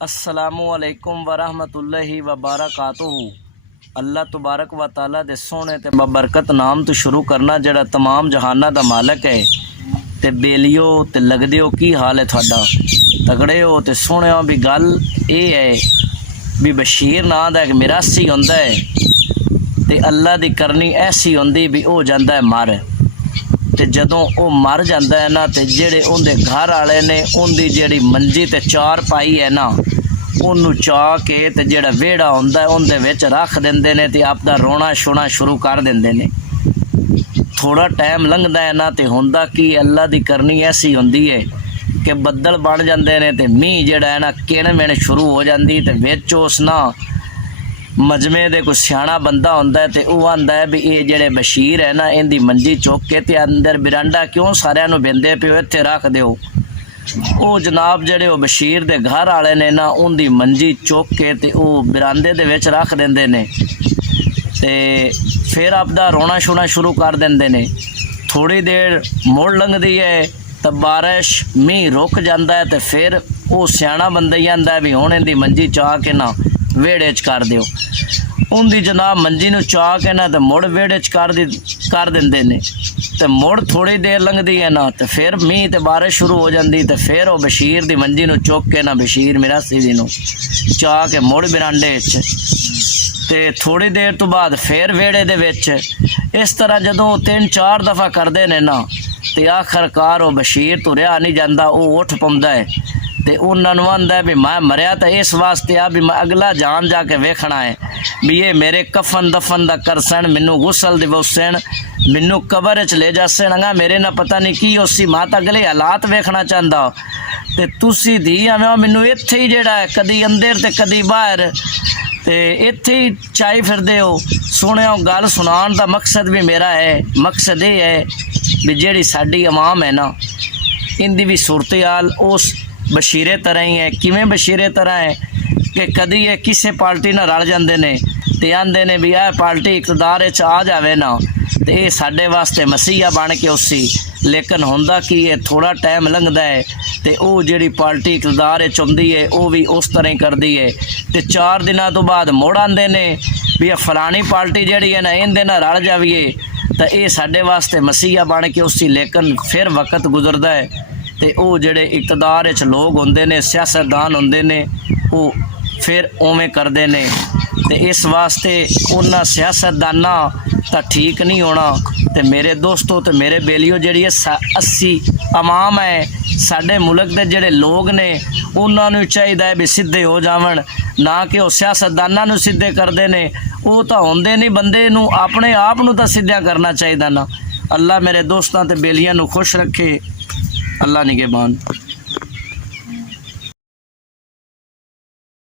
अस्सलामुअलैकुम वरहमतुल्लाहि वबरकातुहू। अल्लाह तबारक व तआला दे सोहने ते बबरकत नाम तो शुरू करना जड़ा तमाम जहाना दा मालक है। ते बेलियो ते लगदे हो की हाल है थोड़ा? तगड़े हो ते सोहने भी गल ये है भी बशीर नां दा एक मिरासी हुंदा है ते अल्लाह दी करनी ऐसी हुंदी भी हो जांदा है मर। ते जदों वो मर जाता है ना तो जेड़े उनके घर वाले ने उनकी जेड़ी मंजी ते चार पाई है ना उन्होंने चाह के ते जेड़ा वेड़ा होंदा है उनदे विच रख देंदे ने ते आपदा रोना शोना शुरू कर देंदे ने। थोड़ा टाइम लंघदा है ना तो हुंदा कि अल्लाह दी करनी ऐसी हुंदी है कि बदल बन जाते हैं तो मीह जेड़ा है ना किण मिण शुरू हो जाती ते विच उस ना मजमे दे कोई सियाणा बंदा होंदा है तो वह आंदा है भी ये जेड़े बशीर है ना इनकी मंजी चुक के ते अंदर बिरांडा क्यों सारिਆਂ ਨੂੰ बिंदे पिओ इत्थे रख दिओ। वो जनाब जेड़े वो बशीर दे घर वाले ने ना उनकी मंजी चुक के ते वो बिरांदे दे विच रख देंदे ने ते फिर आपदा रोना शोना शुरू कर देंदे ने। थोड़ी देर मुड़ लंघदी है तो बारिश मीह रुक जाता है तो फिर वो सियाणा बंदा ही आंदा है भी हुण इनकी मंजी चाह के ना वेड़े च कर दिओ। उनकी जनाब मंजी नूं चाह के ना तो मुड़ वेड़े च कर देंदे ने तो मुड़ थोड़ी देर लंघदी है ना तो फिर मीह ते बारिश शुरू हो जाती तो फिर वो बशीर दी मंजी नूं चुक के ना बशीर मिरासी दी नूं चाह के मुड़ बिरांडे च ते थोड़ी देर तो बाद फिर वेड़े दे विच इस तरह जदों 3-4 दफ़ा करते हैं ना तो आखिरकार वो बशीर तो रहा नहीं जाता। वो उठ पाउंदा है तो उन्होंने आंदा है भी मैं मरिया तो इस वास्ते आ भी मैं अगला जान जाके वेखना है भी ये मेरे कफन दफन दा करसन मैनू गुसल दिवसन मैनू कबर च ले जासन अंगा मेरे ना पता नहीं की उसी माता अगले हालात वेखना चाहता तो तुसी धी आवे मैनू इत्थे ही जेड़ा है कदी अंदर ते कदी बाहर तो इत्थे ही चाई फिरदे हो। सुने गल सुनान दा मकसद भी मेरा है, मकसद ये है भी जेड़ी साडी अवाम है ना इनकी भी सूरत हाल उस बशीरे तरह ही है। किवें बशीरे तरह है कि कदी ये किसी पार्टी नाल रल जांदे ने ते आंदे ने भी यह पार्टी इकतदार च आ जाए ना तो ये साडे वास्ते मसीहा बन के उसी, लेकिन हुंदा कि ये थोड़ा टाइम लंघदा है तो वो जिहड़ी पार्टी इकतदार च आउंदी है वो भी उस तरह ही करदी है तो 4 दिनों तो बाद मुड़ आंदे ने भी फलानी पार्टी जिहड़ी है ना इहदे नाल रल जावीए तो ये साडे वास्ते मसीहा बन के उसी, लेकिन फिर वक्त गुजरदा है तो वो जिहड़े इकतदार च लोग होंदे ने सियासतदान होंदे ने वो फिर उवें करदे ने ते इस वास्ते उन्हां सियासतदानां तां ठीक नहीं होना। तो मेरे दोस्तों तो मेरे बेलियो जिहड़ी 80 अवाम है साडे मुल्क दे जिहड़े लोग ने उन्हां नूं चाहीदा है भी सीधे हो जावन ना कि वो सियासतदानां नूं सीधे करदे ने। वो तां होंदे नहीं, बंदे नूं अपने आप नूं तां सीधा करना चाहिदा ना। अल्लाह मेरे दोस्तां ते बेलियां नूं खुश रखे। अल्लाह निगहबान।